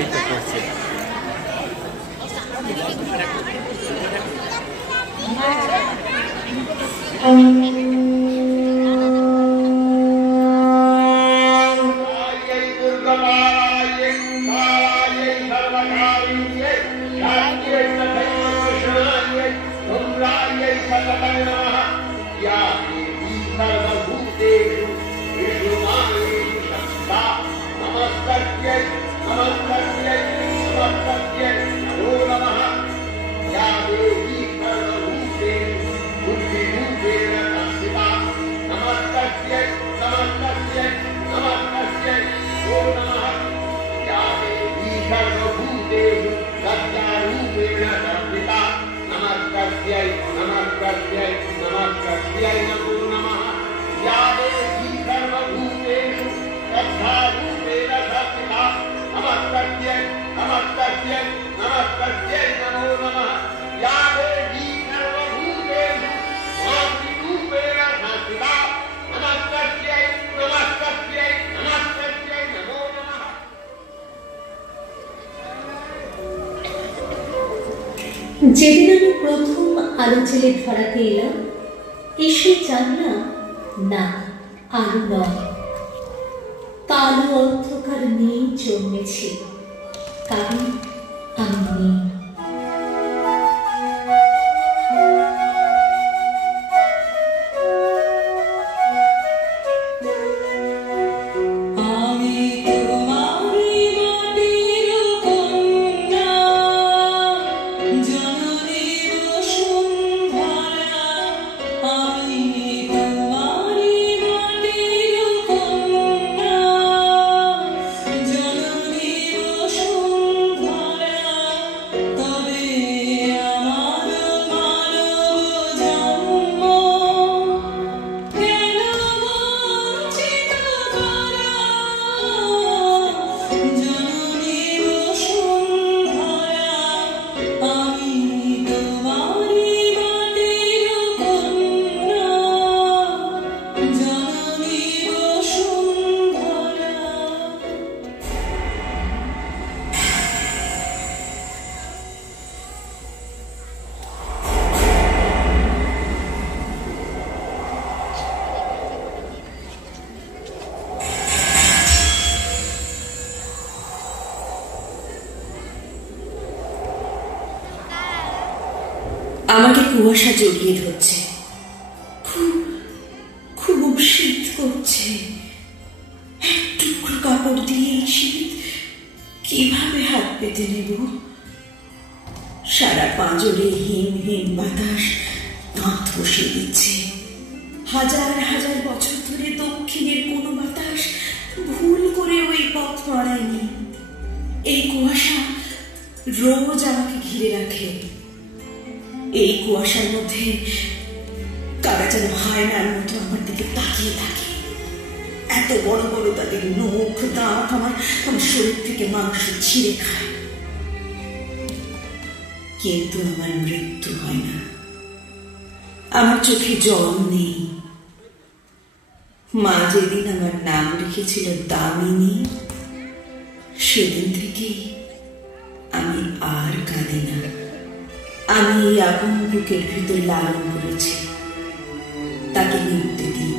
এই তো করছে। যেদিন আমি প্রথম আলো জেলে ধরাতে এলাম, এসে জানলাম না, আলো নয়, কালো অন্ধকার নেই জন্মেছে, কারণ আমি নেই। আমাকে কুয়াশা জড়িয়ে ধরছে, খুব শীত করছে। এক টুকরো কাপড় দিয়ে এই শীত কিভাবে হাত পেতে নেব? সারা পাঁজরে হিম হিম বাতাস দাঁত বসিয়ে দিচ্ছে। হাজার হাজার বছর ধরে দক্ষিণের কোনো বাতাস ভুল করে ওই পথ মারায়নি। এই কুয়াশা রোজ আমাকে ঘিরে রাখে। এই কুয়াশার মধ্যে কারা যেন হায়নার মতো আমার দিকে তাকিয়ে থাকে। এত বড় বড় তাদের নখ দাঁত আমার শরীর থেকে মাংস ছিঁড়ে খায়, কিন্তু আমার মৃত্যু হয় না। আমার চোখে জল নেই। মা যেদিন আমার নাম রেখেছিল দামিনী, সেদিন থেকে আমি আর কাঁদি না। আমি এই আগুন বুকের ভিতর লালন করেছি, তাকে নিতে দিই।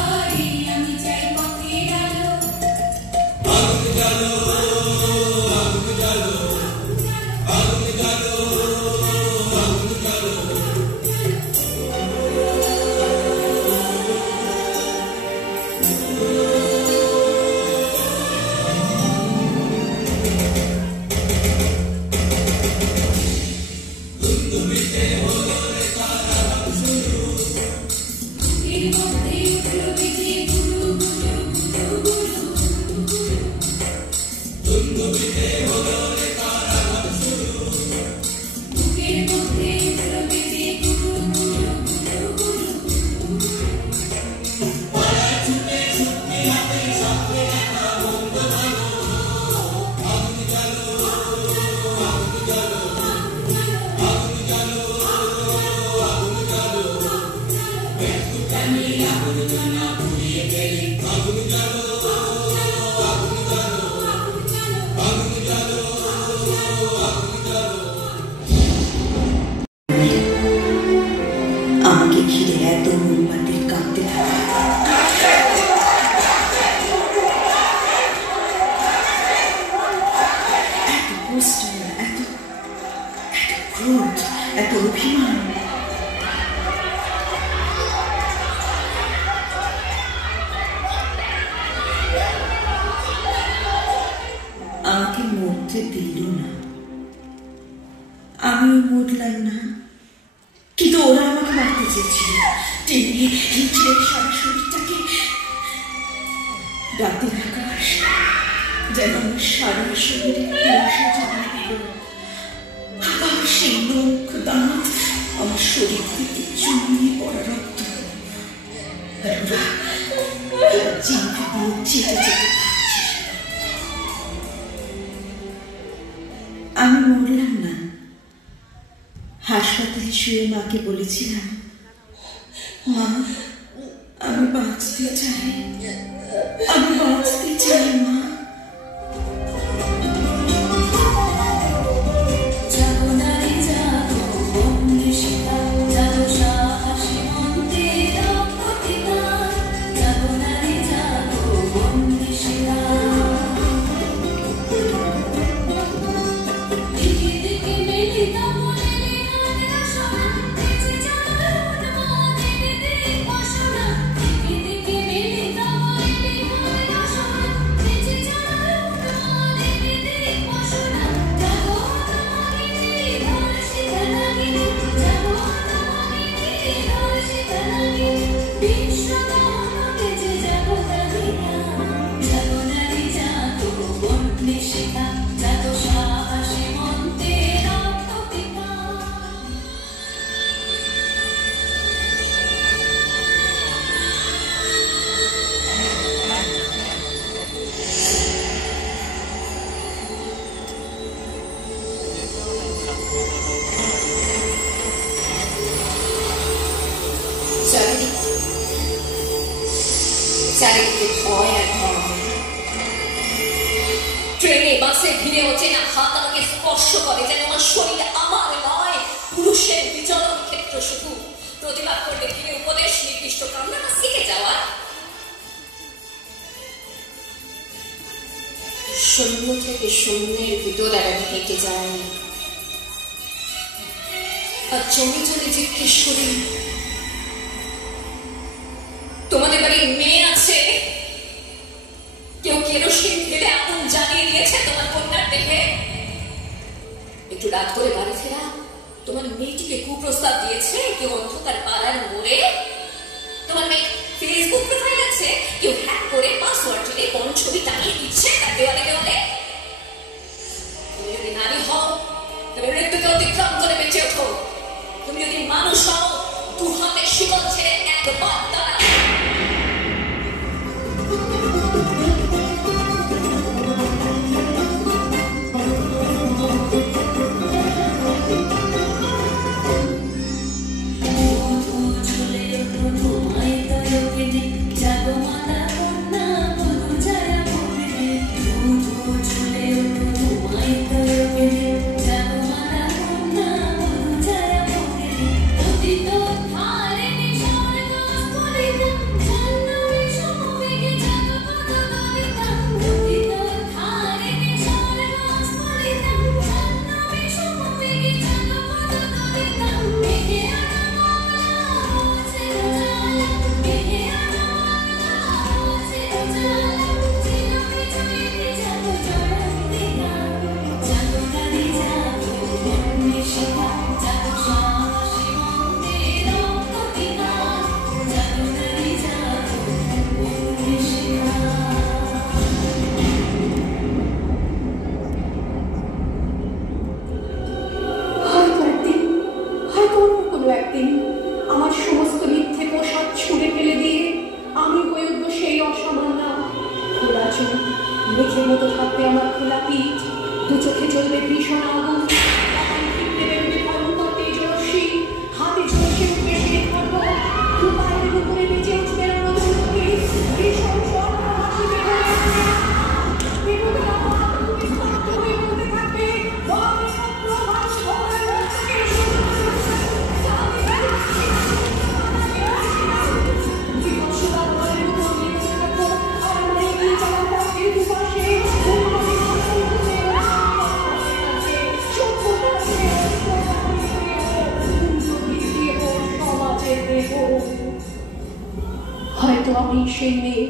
Thank you. কষ্ট, এত ক্রোধ, এত অভিমান। আমাকে মরতে দিল না, আমিও মরলাম না, কিন্তু ওরা আমাকে মারতে চেয়েছিল। টেনে হিঁচড়ে সারা শরীরটাকে। রাতের আকাশ যেন আমার সারা শরীরে কুয়াশা জমা দিল। আবার সেই মুখ, দাঁত, আমার শরীর থেকে চুমিয়ে পড়া রক্ত। আর ওরা জিভ দিয়ে চেটে চেটে খাচ্ছে। আমি মরলাম না। হাসপাতালে শুয়ে মাকে বলেছিলাম, মা, আমি বাঁচতে চাই, আমি বাঁচতে চাই মা। চারিদিকে ভয় আর ধর্ম। ট্রেনে বাসে ভিড়ে অচেনা হাত আমাকে স্পর্শ করে, যেন আমার শরীর আমার নয়, পুরুষের বিচরণ ক্ষেত্র শুধু। প্রতিবাদ করলে ফিরে উপদেশ নির্দিষ্ট কামনা শিখে যাওয়া। শূন্য থেকে শূন্যের ভিতর আমি হেঁটে যাই। আর জমি জমি জিজ্ঞেস করি, তোমাদের বাড়ির মেয়ে আছে? কেউ কেরোসিন ঢেলে আগুন জ্বালিয়ে দিয়েছে তোমার কন্যার দেখে? একটু রাত করে বাড়ি ফেরা তোমার মেয়েটিকে কুপ্রস্তাব দিয়েছে কেউ অন্ধকার পাড়ার মোড়ে? তোমার মেয়ে ফেসবুক প্রোফাইল আছে, কেউ হ্যাক করে পাসওয়ার্ড ঢেলে কোন ছবি টানিয়ে দিচ্ছে তার দেওয়ালে দেওয়ালে? তুমি যদি নারী হও তবে মৃত্যুকে অতিক্রম করে বেঁচে ওঠো। তুমি যদি মানুষ হও, দু হাতে শিকল ছেড়ে একবার দাঁড়াও। আমার সমস্ত মিথ্যে পোশাক ছুঁড়ে ফেলে দিয়ে আমি হয়ে উঠব সেই অসামান্য। খোলা চোখ, মেঘের মতো থাকবে আমার খোলা পিঠ, দু চোখে জ্বলবে ভীষণ আগুন, হাতে ঝলসে উঠবে সেই খর্ব, দু পায়ের উপরে বেঁচে উঠবে ভীষণ আমি সেই মেয়ে।